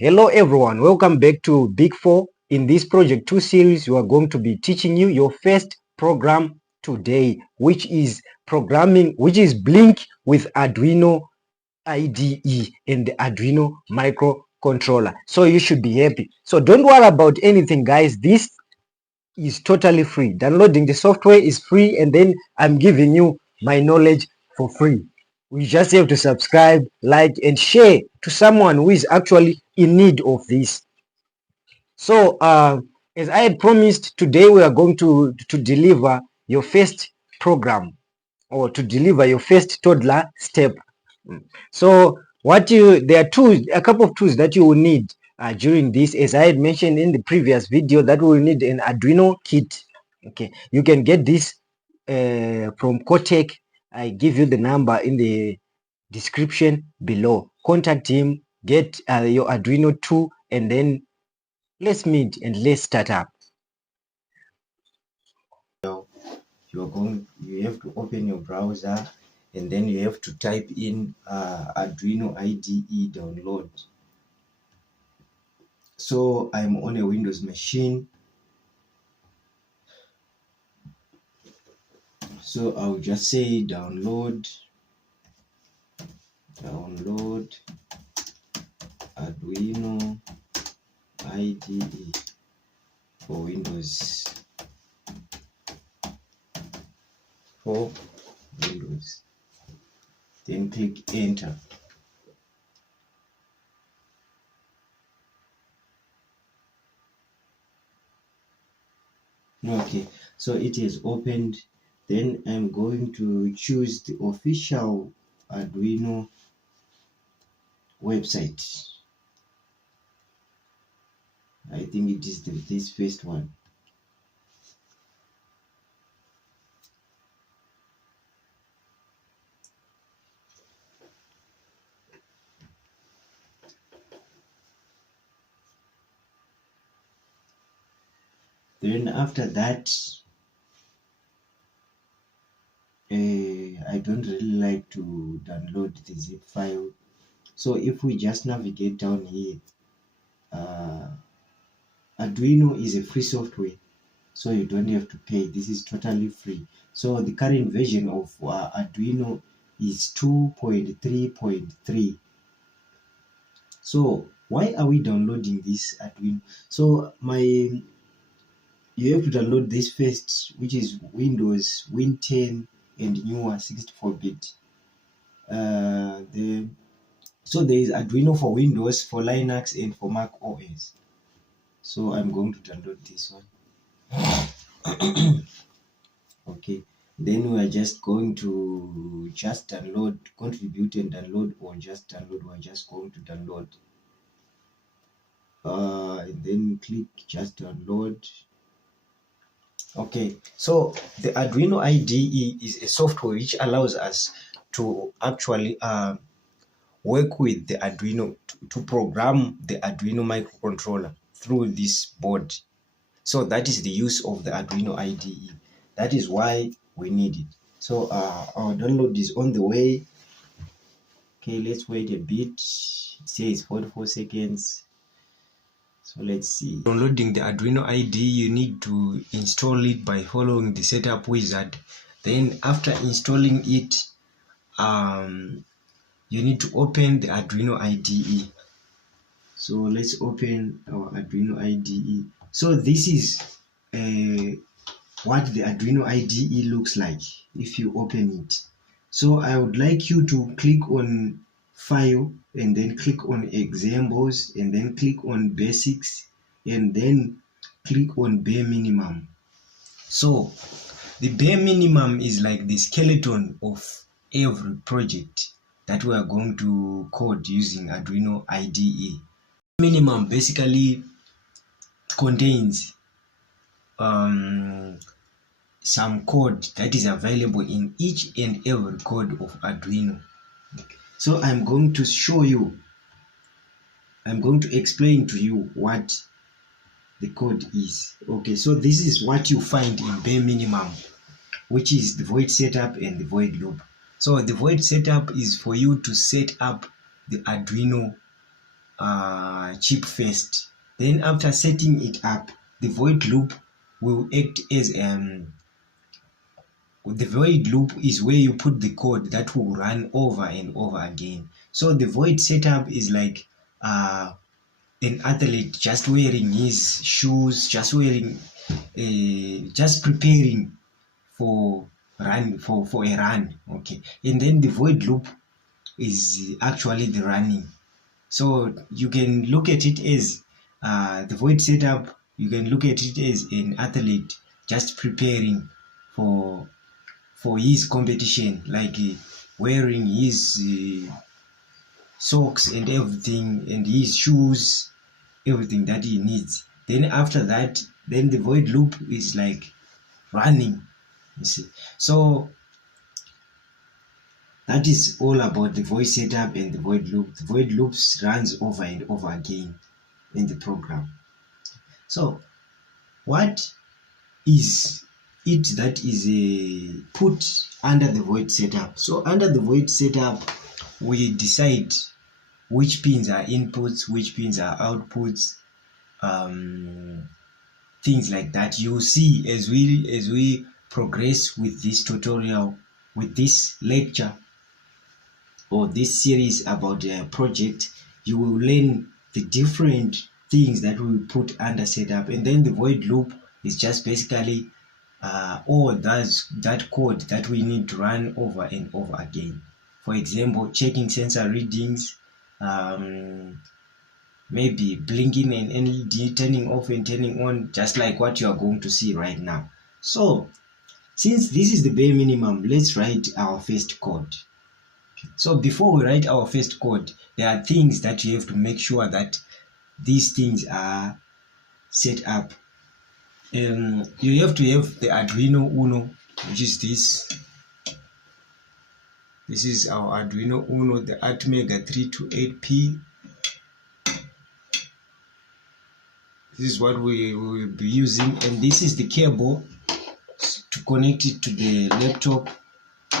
Hello everyone, welcome back to Big 4. In this Project 2 series, we are going to be teaching you your first program today, which is Blink with Arduino IDE and the Arduino microcontroller. So you should be happy. So don't worry about anything, guys. This is totally free. Downloading the software is free, and then I'm giving you my knowledge for free. We just have to subscribe, like, and share to someone who is actually in need of this. So as I had promised, today we are going to deliver your first program, or to deliver your first toddler step. So there are a couple of tools that you will need during this. As I had mentioned in the previous video, that we will need an Arduino kit. Okay, you can get this from Kotek. I give you the number in the description below. Contact him, get your Arduino 2, and then let's meet and let's start up. You have to open your browser, and then you have to type in Arduino IDE download. So I'm on a Windows machine, so I'll just say download Arduino IDE for Windows. Then click enter. Okay, so it is opened. Then I'm going to choose the official Arduino website. I think it is this first one. Then after that, I don't really like to download the zip file. So if we just navigate down here, Arduino is a free software, so you don't have to pay. This is totally free. So the current version of Arduino is 2.3.3. So why are we downloading this Arduino? So you have to download this first, which is Windows, Win 10 and newer 64-bit. So there is Arduino for Windows, for Linux, and for Mac OS. So I'm going to download this one. Okay, then we are just going to download, contribute and download, or just download. We're just going to download. And then click just download. Okay, so the Arduino IDE is a software which allows us to actually work with the Arduino, to program the Arduino microcontroller through this board. So that is the use of the Arduino IDE. That is why we need it. So our download is on the way. Okay, let's wait a bit. It says 44 seconds. So let's see. Downloading the Arduino IDE, you need to install it by following the setup wizard. Then after installing it, you need to open the Arduino IDE. So let's open our Arduino IDE. So this is what the Arduino IDE looks like if you open it. So I would like you to click on File, and then click on Examples, and then click on Basics, and then click on Bare Minimum. So the bare minimum is like the skeleton of every project that we are going to code using Arduino IDE. Minimum basically contains some code that is available in each and every code of Arduino. So I'm going to explain to you what the code is. Okay, so this is what you find in bare minimum, which is the void setup and the void loop. So the void setup is for you to set up the Arduino chip first. Then after setting it up, the void loop will act as the void loop is where you put the code that will run over and over again. So the void setup is like an athlete just wearing his shoes, just preparing for a run. Okay, and then the void loop is actually the running. So you can look at it as the void setup. You can look at it as an athlete just preparing for his competition, like wearing his socks and everything, and his shoes, everything that he needs. Then after that, then the void loop is like running. You see, so that is all about the void setup and the void loop. The void loops runs over and over again in the program. So what is it that is put under the void setup? So under the void setup, we decide which pins are inputs, which pins are outputs, things like that. You see as we progress with this tutorial, with this lecture or this series about a project, you will learn the different things that we put under setup. And then the void loop is just basically all that code that we need to run over and over again. For example, checking sensor readings, maybe blinking an LED, turning off and turning on, just like what you are going to see right now. So since this is the bare minimum, let's write our first code. So before we write our first code, there are things that you have to make sure that these things are set up. You have to have the Arduino Uno, which is this. This is our Arduino Uno, the Atmega 328P. This is what we will be using, and this is the cable to connect it to the laptop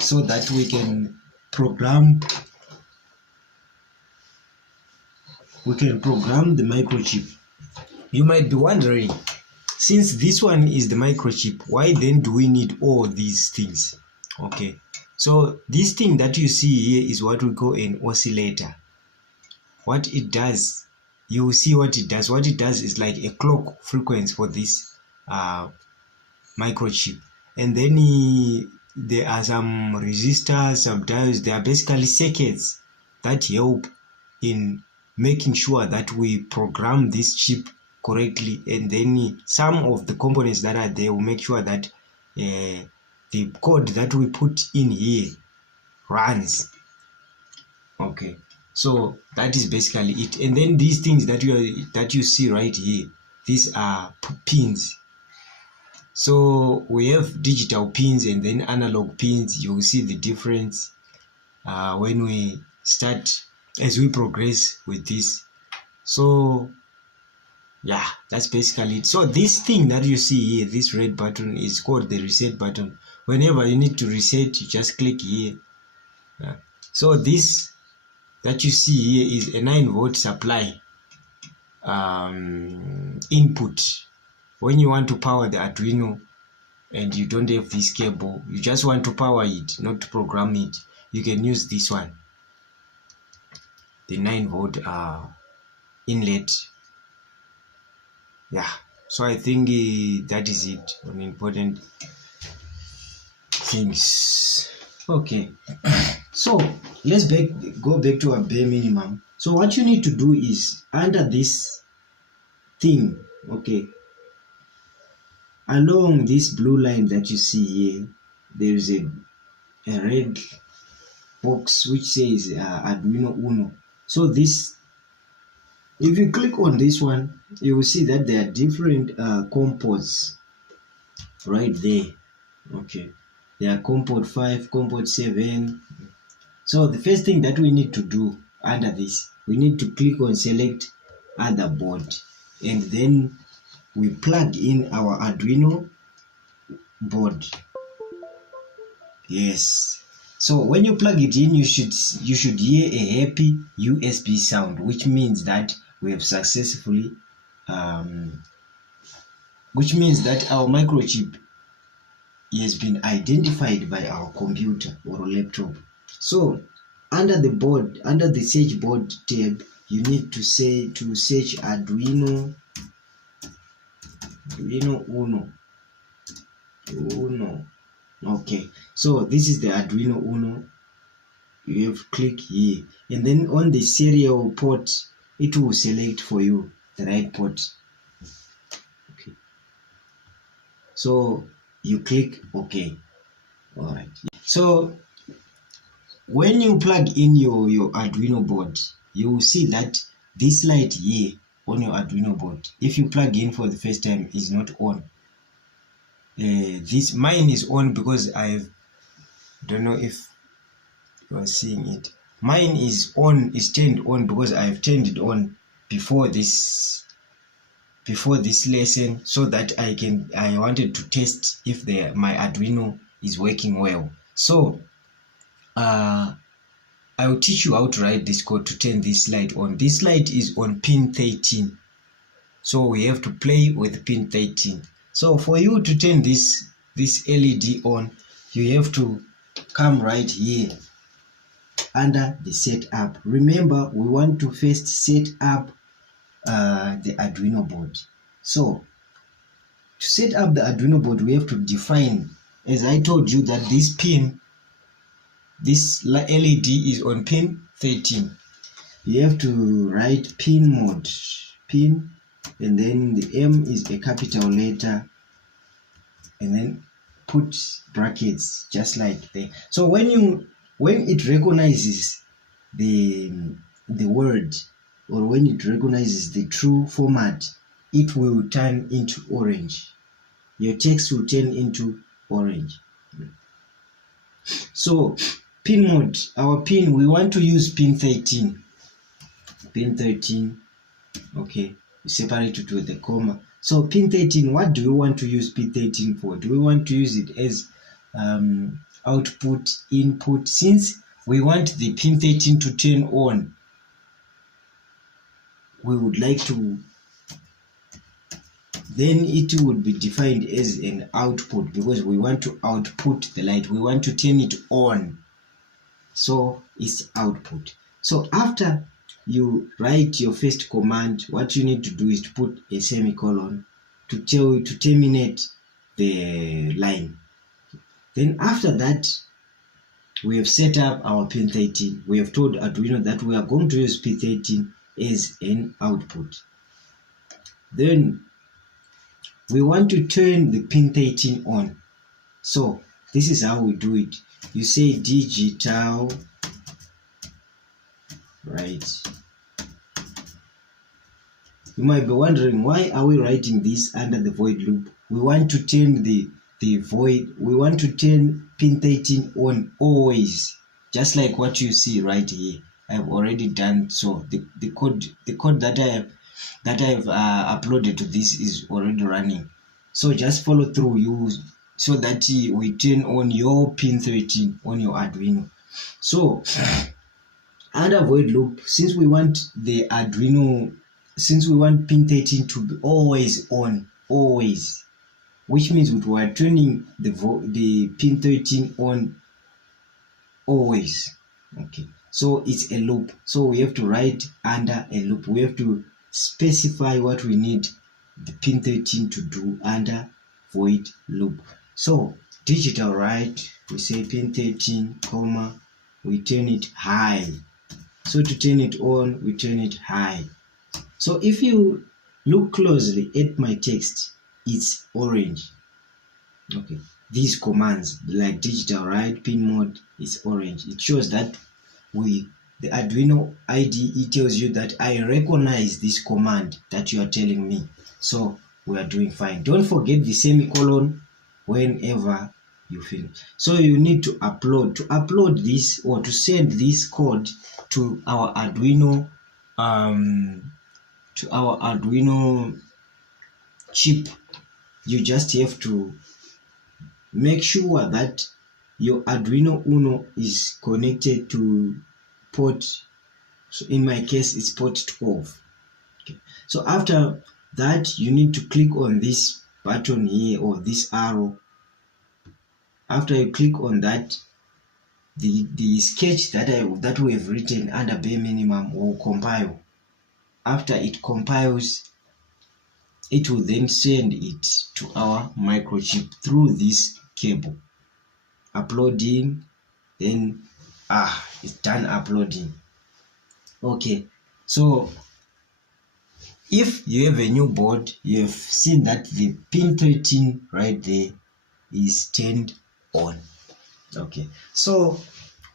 so that we can program the microchip. You might be wondering, since this one is the microchip, why then do we need all these things? Okay, so this thing that you see here is what we call an oscillator. What it does, you will see what it does. What it does is like a clock frequency for this microchip. And then there are some resistors, some diodes. They are basically circuits that help in making sure that we program this chip correctly. And then some of the components that are there will make sure that the code that we put in here runs. Okay, so that is basically it. And then these things that you see right here, these are pins. So we have digital pins and then analog pins. You will see the difference when we start, as we progress with this. So yeah, that's basically it. So this thing that you see here, this red button, is called the reset button. Whenever you need to reset, you just click here. So this that you see here is a 9-volt supply input. When you want to power the Arduino and you don't have this cable, you just want to power it, not to program it, you can use this one, the 9-volt inlet. Yeah, so I think that is it on important things. Okay, so let's go back to our bare minimum. So what you need to do is, under this thing, okay, along this blue line that you see here, there is a red box which says Arduino Uno. So this, if you click on this one, you will see that there are different COM ports right there. Okay, there are COM port 5, COM port 7. So the first thing that we need to do under this, we need to click on select other board, and then we plug in our Arduino board. Yes, So when you plug it in, you should hear a happy USB sound, which means that we have successfully which means that our microchip has been identified by our computer or laptop. So under the board, under the search board tab, you need to search Arduino Uno. Okay, so this is the Arduino Uno. You have to click here, and then on the serial port, it will select for you the right port. Okay, so you click OK. All right. So when you plug in your Arduino board, you will see that this light here on your Arduino board, if you plug in for the first time, is not on. This mine is on because don't know if you are seeing it. Mine is on, is turned on because I've turned it on before this lesson, so that I wanted to test if my Arduino is working well. So I will teach you how to write this code to turn this light on. This light is on pin 13, so we have to play with pin 13. So for you to turn this LED on, you have to come right here under the setup. Remember, we want to first set up the Arduino board. So to set up the Arduino board, we have to define, as I told you, that this LED is on pin 13. You have to write pin mode, pin, and then the M is a capital letter, and then put brackets just like that. So when it recognizes the word, or when it recognizes the true format, it will turn into orange. Your text will turn into orange. So pin mode, our pin, we want to use pin 13. Pin 13, okay, we separate it with a comma. So pin 13, what do we want to use pin 13 for? Do we want to use it as output, input? Since we want the pin 13 to turn on, we would like to, then it would be defined as an output, because we want to output the light, we want to turn it on, so it's output. So after you write your first command, what you need to do is to put a semicolon to terminate the line. Then after that, we have set up our pin 13. We have told Arduino that we are going to use pin 13 as an output. Then we want to turn the pin 13 on. So this is how we do it. You say digital, right? You might be wondering, why are we writing this under the void loop? We want to turn the void, we want to turn pin 13 on always, just like what you see right here. I've already done so. The code that I have uploaded to this is already running. So just follow through, so that we turn on your pin 13 on your Arduino. So under void loop, since we want the Arduino, since we want pin 13 to be always on, always, which means we are turning the pin 13 on always. Okay, so it's a loop. So we have to write under a loop. We have to specify what we need the pin 13 to do under void loop. So digital, right? We say pin 13, comma, we turn it high. So to turn it on, we turn it high. So if you look closely at my text, it's orange. Okay, these commands like digital, right, pin mode is orange. It shows that the Arduino IDE tells you that I recognize this command that you are telling me. So we are doing fine. Don't forget the semicolon whenever you finish. So you need to upload this, or to send this code to our Arduino chip. You just have to make sure that your Arduino Uno is connected to port, so in my case it's port 12. Okay. So after that, you need to click on this button here, or this arrow. After you click on that, the sketch that we have written under bare minimum will compile. After it compiles, it will then send it to our microchip through this cable. Uploading, then it's done uploading. Okay, so if you have a new board, you have seen that the pin 13 right there is turned on. Okay, so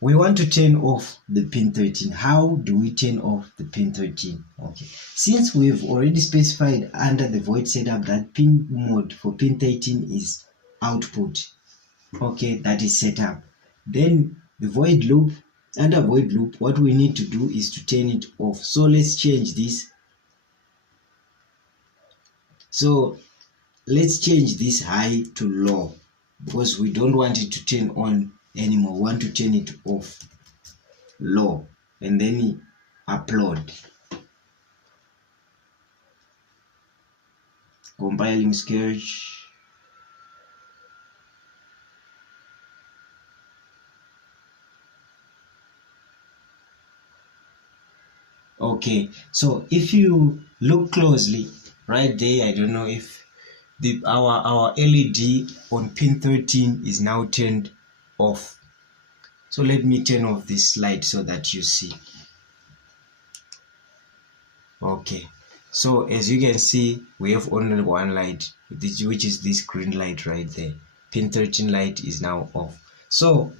we want to turn off the pin 13. How do we turn off the pin 13? Okay, since we've already specified under the void setup that pin mode for pin 13 is output, okay, that is set up, then the void loop, under void loop, what we need to do is to turn it off. So let's change this. So let's change this high to low, because we don't want it to turn on anymore. We want to turn it off, low, and then upload. Compiling sketch. Okay, so if you look closely right there, I don't know if our LED on pin 13 is now turned off. So let me turn off this light so that you see. Okay, so as you can see, we have only one light, which is this green light right there. Pin 13 light is now off. So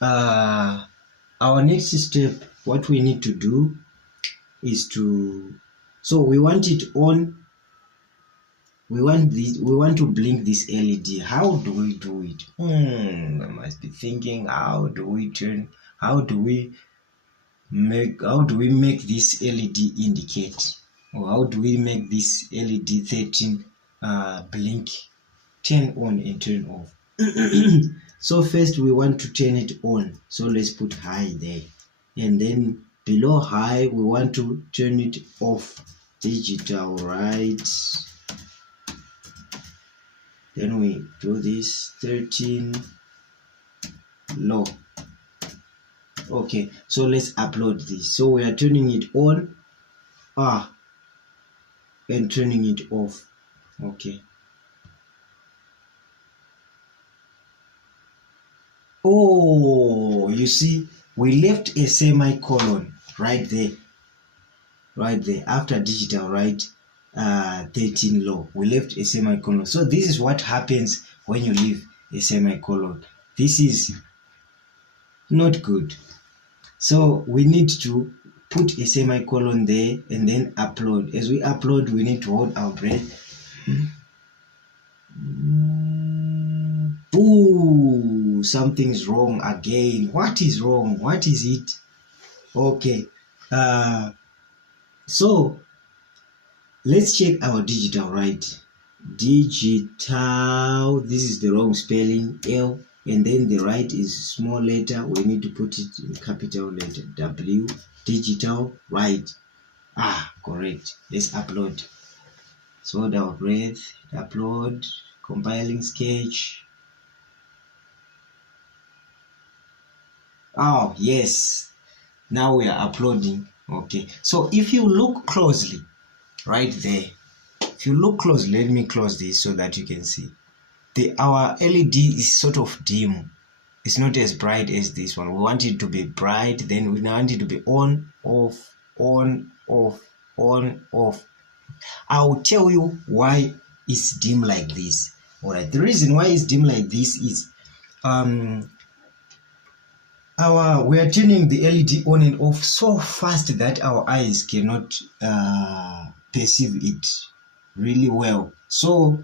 our next step, what we need to do is so we want it on. We want to blink this LED. How do we do it? I must be thinking, how do we make this LED indicate, or how do we make this LED 13 blink, turn on and turn off? So first we want to turn it on, so let's put high there, and then below high we want to turn it off, digital, right? Then we do this 13 low. Okay, so let's upload this. So we are turning it on and turning it off. Okay. Oh, you see, we left a semicolon right there after digital, right? 13 low, we left a semicolon. So this is what happens when you leave a semicolon. This is not good. So we need to put a semicolon there and then upload. As we upload, we need to hold our breath. Ooh, something's wrong again. What is wrong? What is it? Okay, so let's check our digital, right? Digital, this is the wrong spelling, L, and then the right is small letter. We need to put it in capital letter, W. Digital, right? Correct. Let's upload. So hold our breath, upload, compiling sketch. Oh yes, now we are uploading. Okay, so if you look closely right there, if you look close, let me close this so that you can see. Our LED is sort of dim. It's not as bright as this one. We want it to be bright, then we want it to be on, off, on, off, on, off. I'll tell you why it's dim like this. Alright, the reason why it's dim like this is we are turning the LED on and off so fast that our eyes cannot perceive it really well. So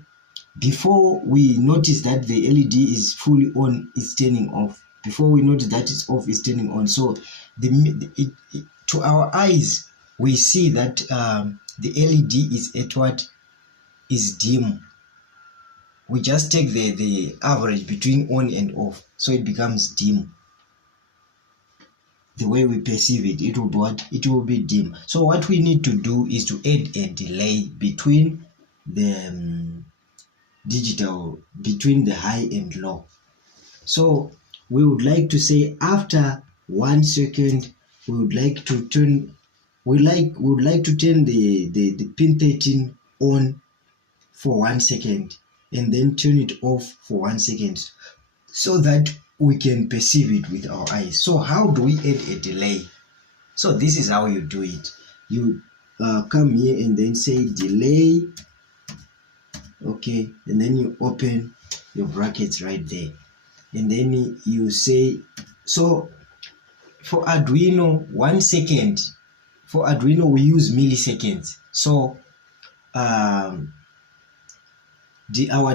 before we notice that the LED is fully on, it's turning off. Before we notice that it's off, it's turning on. So to our eyes, we see that the LED is at what is dim. we just take the average between on and off, so it becomes dim. The way we perceive it, it will be what? It will be dim. So what we need to do is to add a delay between the digital, between the high and low. So we would like to say after 1 second, we would like to turn, we would like to turn the pin 13 on for 1 second and then turn it off for 1 second so that we can perceive it with our eyes. So how do we add a delay? So this is how you do it. You come here and then say delay, okay, and then you open your brackets right there, and then you say, so for Arduino 1 second, for Arduino we use milliseconds, so our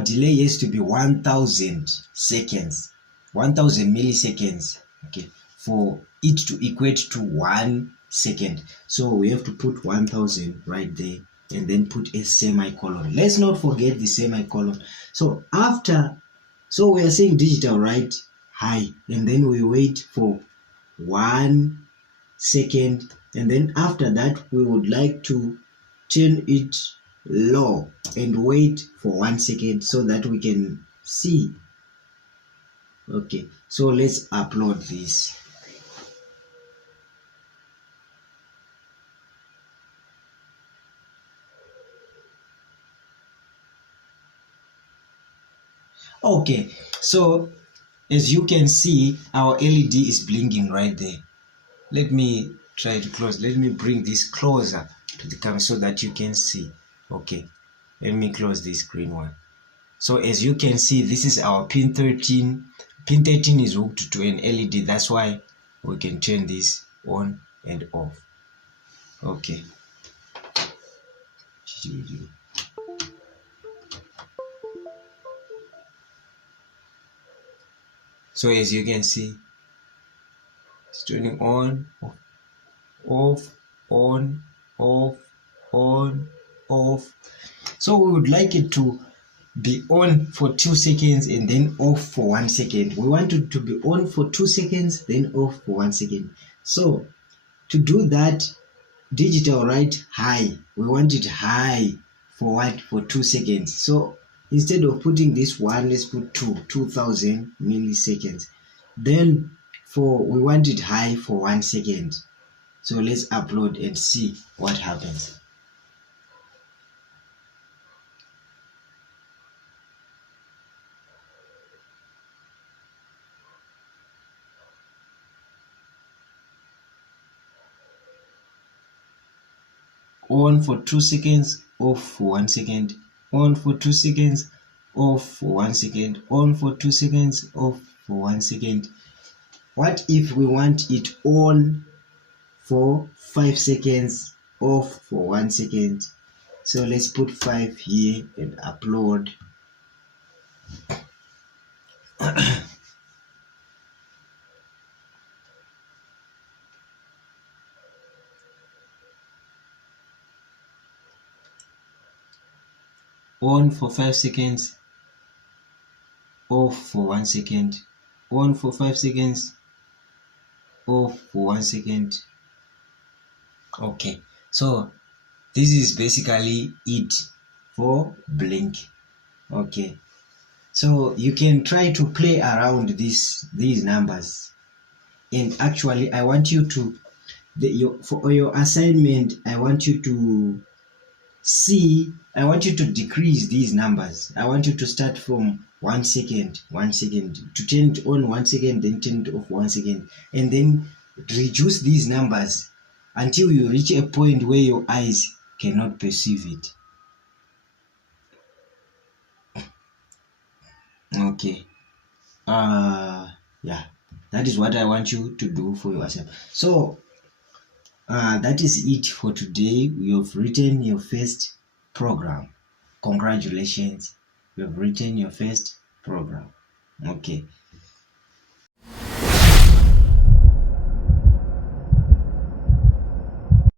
delay has to be 1000 seconds, 1000 milliseconds, okay, for it to equate to 1 second. So we have to put 1000 right there and then put a semicolon. Let's not forget the semicolon. So after, so we are saying digital, right, high, and then we wait for 1 second, and then after that we would like to turn it low and wait for 1 second so that we can see. Okay, so let's upload this. Okay, so as you can see, our LED is blinking right there. Let me try to close. Let me bring this closer to the camera so that you can see. Okay, let me close this green one. So as you can see, this is our pin 13. Pin 13 is hooked to an LED. That's why we can turn this on and off. Okay. So as you can see, it's turning on, off, on, off, on, off. So we would like it to be on for 2 seconds and then off for 1 second. We want it to be on for 2 seconds, then off for 1 second. So to do that, digital, right, high, we want it high for what? For 2 seconds. So instead of putting this 1, let's put 2000 milliseconds. Then we want it high for 1 second. So let's upload and see what happens. On for 2 seconds, off for 1 second, on for 2 seconds, off for 1 second, on for 2 seconds, off for 1 second. What if we want it on for 5 seconds, off for 1 second? So let's put 5 here and upload. On for 5 seconds, off for 1 second, on for 5 seconds, off for 1 second. Okay, so this is basically it for blink. Okay, so you can try to play around these numbers, and actually I want you to for your assignment, I want you to decrease these numbers. I want you to start from 1 second, 1 second, to turn it on 1 second, then turn it off 1 second, and then reduce these numbers until you reach a point where your eyes cannot perceive it. Okay. Yeah, that is what I want you to do for yourself. So that is it for today. You have written your first program. Congratulations, you have written your first program. Okay,